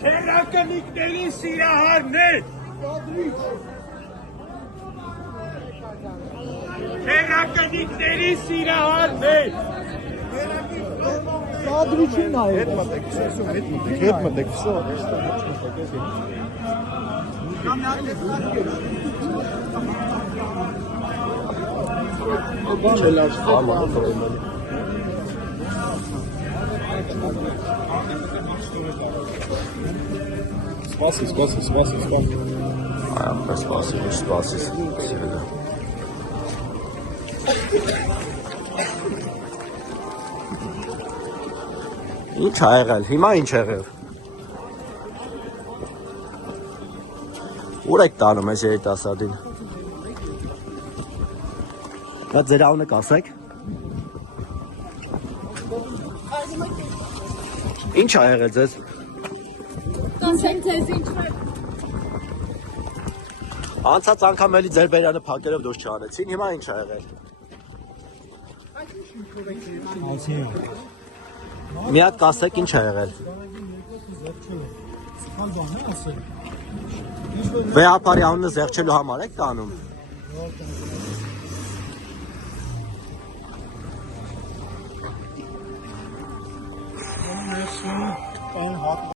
Քերակնիկների սիրահարներ Քերակնիկների սիրահարներ Սադրիչին նայ Հետ մտեք, վсё Սպասի Այամպես սպասիս սիրելը Ինչ ա եղել, հիմա ինչ եղել Ուր եք տանում ես երիտասարդին Դա ձեր անունը կասեք Ինչ ա եղել ձեզ Կասեք ձեզ ինչ է Անցած անգամ էլի ձեր բերանը փակելով դուրս չանեցին, հիմա ինչ ա եղել Մի հատ կասեք ինչ ա եղել Վեհապարի անունը զեղչելու համար եք տանում